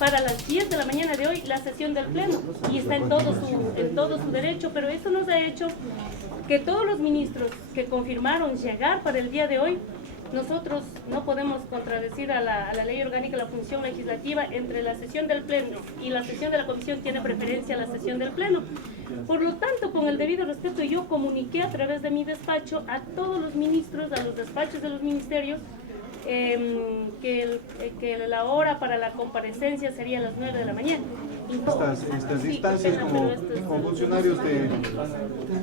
para las 10 de la mañana de hoy la sesión del Pleno y está en todo su derecho, pero eso nos ha hecho que todos los ministros que confirmaron llegar para el día de hoy, nosotros no podemos contradecir a la ley orgánica de la función legislativa. Entre la sesión del Pleno y la sesión de la comisión tiene preferencia la sesión del Pleno. Por lo tanto, con el debido respeto, yo comuniqué a través de mi despacho a todos los ministros, a los despachos de los ministerios, que la hora para la comparecencia sería a las 9 de la mañana. Estas instancias como funcionarios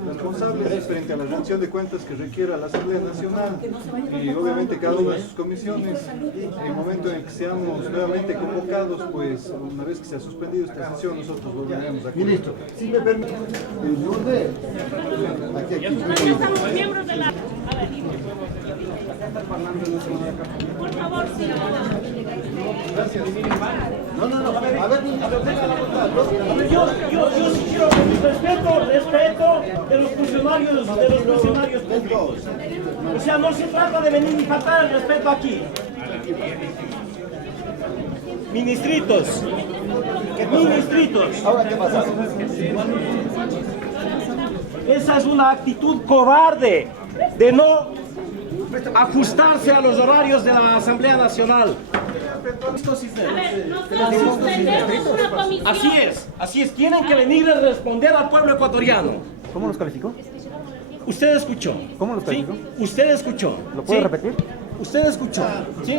responsables frente a la rendición de cuentas que requiera la Asamblea Nacional y obviamente cada una de sus comisiones, en el momento en que seamos nuevamente convocados, pues una vez que se ha suspendido esta sesión, nosotros volveremos aquí. Ministro, si me permite, Aquí estamos miembros de la... A ver, por favor, sí. No, a ver, tenga la voluntad. Yo sí quiero respeto de los funcionarios públicos. O sea, no se trata de venir y faltar el respeto aquí. Ministritos. Ahora, ¿qué pasa? Esa es una actitud cobarde de no ajustarse a los horarios de la Asamblea Nacional. A ver, nosotros suspendemos una comisión. Así es, tienen que venir a responder al pueblo ecuatoriano. ¿Cómo los calificó? Usted escuchó. ¿Cómo los calificó? ¿Sí? Usted escuchó. ¿Lo puede ¿Sí? repetir? Usted escuchó. ¿Sí?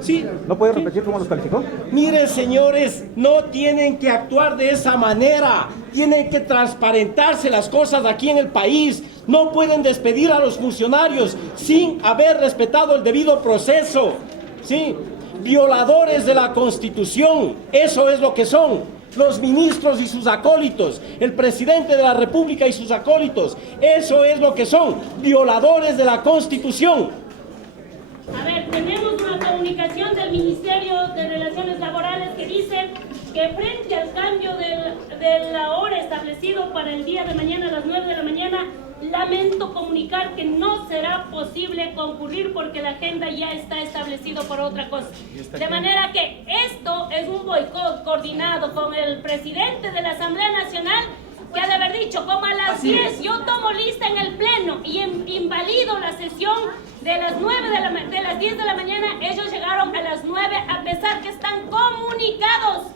¿Sí? ¿No puede ¿Sí? repetir cómo los calificó? Mire, señores, no tienen que actuar de esa manera. Tienen que transparentarse las cosas aquí en el país. No pueden despedir a los funcionarios sin haber respetado el debido proceso. ¿Sí? Violadores de la Constitución. Eso es lo que son. Los ministros y sus acólitos, el presidente de la República y sus acólitos. Eso es lo que son. Violadores de la Constitución. A ver, tenemos una comunicación del Ministerio de Relaciones Laborales que dice que frente al cambio de la hora establecido para el día de mañana a las 9 de la mañana, lamento comunicar que no será posible concurrir porque la agenda ya está establecido por otra cosa. De manera que esto es un boicot coordinado con el presidente de la Asamblea Nacional, que ha de haber dicho, como a las 10 yo tomo lista en el Pleno y invalido la sesión de las 10 de la mañana, ellos llegaron a las 9 a pesar que están comunicados.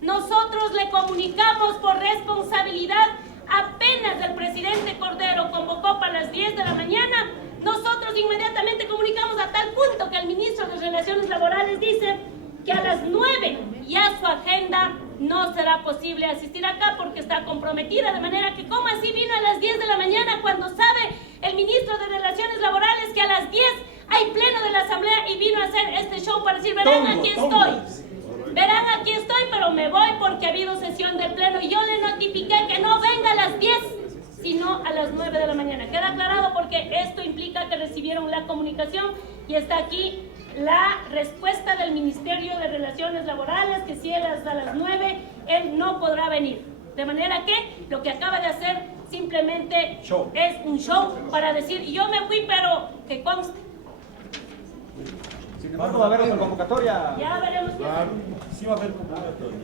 Nosotros le comunicamos por responsabilidad. Apenas el presidente Cordero convocó para las 10 de la mañana, nosotros inmediatamente comunicamos a tal punto que el ministro de Relaciones Laborales dice que a las 9 ya su agenda no será posible asistir acá porque está comprometida, de manera que ¿cómo así vino a las 10 de la mañana cuando sabe el ministro de Relaciones Laborales que a las 10 hay pleno de la Asamblea y vino a hacer este show para decir, verán, aquí estoy? Verán, aquí estoy, pero me voy porque ha habido sesión del Pleno y yo le notifiqué que no venga a las 10, sino a las 9 de la mañana. Queda aclarado porque esto implica que recibieron la comunicación y está aquí la respuesta del Ministerio de Relaciones Laborales, que si él hasta las 9, él no podrá venir. De manera que lo que acaba de hacer simplemente es un show para decir, yo me fui, pero que conste. Sin embargo, va a haber otra convocatoria. Ya veremos. Sí va a haber convocatoria.